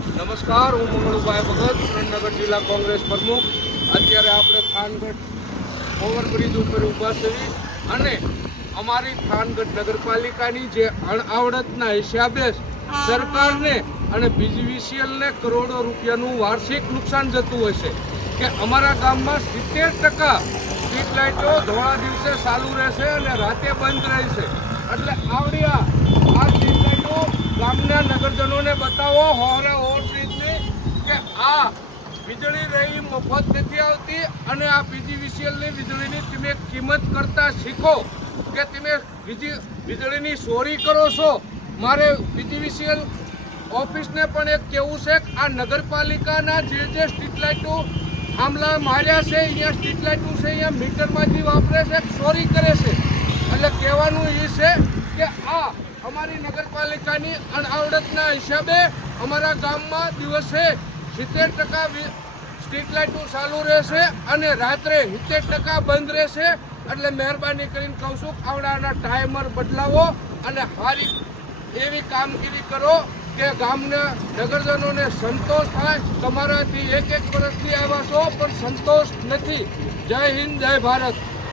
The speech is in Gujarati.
નમસ્કાર, હું મંગળુભાઈ ભગત, સુરેન્દ્રનગર જિલ્લા કોંગ્રેસ પ્રમુખ. અત્યારે આપણે થાનગઢ ઓવરબ્રિજ ઉપર ઊભા છીએ અને અમારી થાનગઢ નગરપાલિકાની જે અણઆવડતના હિસાબે સરકારને અને બીજીવીસીએલને કરોડો રૂપિયાનું વાર્ષિક નુકસાન જતું હશે કે અમારા ગામમાં 70% સ્ટ્રીટ લાઇટો ધોળા દિવસે ચાલુ રહેશે અને રાતે બંધ રહેશે. એટલે આવડી આ સ્ટ્રીટ લાઇટો ગામના નગરજનોને બતાવો હોરે ઓવરબ્રિજની કે આ વીજળી રહી મફત નથી આવતી અને આ બીજીવીસીએલની વીજળીની તમે કિંમત કરતા શીખો કે તમે વીજળીની ચોરી કરો છો. મારે બીજીવીસીએલ ઓફિસને પણ એક કહેવું છે કે આ નગરપાલિકાના જે સ્ટ્રીટ લાઇટો થાંભલા માર્યા છે, અહીંયા સ્ટ્રીટ લાઇટો છે, અહીંયા મીટરમાંથી વાપરે છે, ચોરી કરે છે. એટલે કહેવાનું એ છે કે આ અમારી નગરપાલિકાની અણઆવડતના હિસાબે અમારા ગામમાં દિવસે 70% સ્ટ્રીટ લાઇટો ચાલુ રહેશે અને રાત્રે 70% બંધ રહેશે. એટલે મહેરબાની કરીને કહું છું કે આવડાના ટાઈમર બદલાવો અને સારી એવી કામગીરી કરો કે ગામના નગરજનોને સંતોષ થાય. તમારાથી એક વર્ષથી આવ્યા છો પણ સંતોષ નથી. જય હિન્દ, જય ભારત.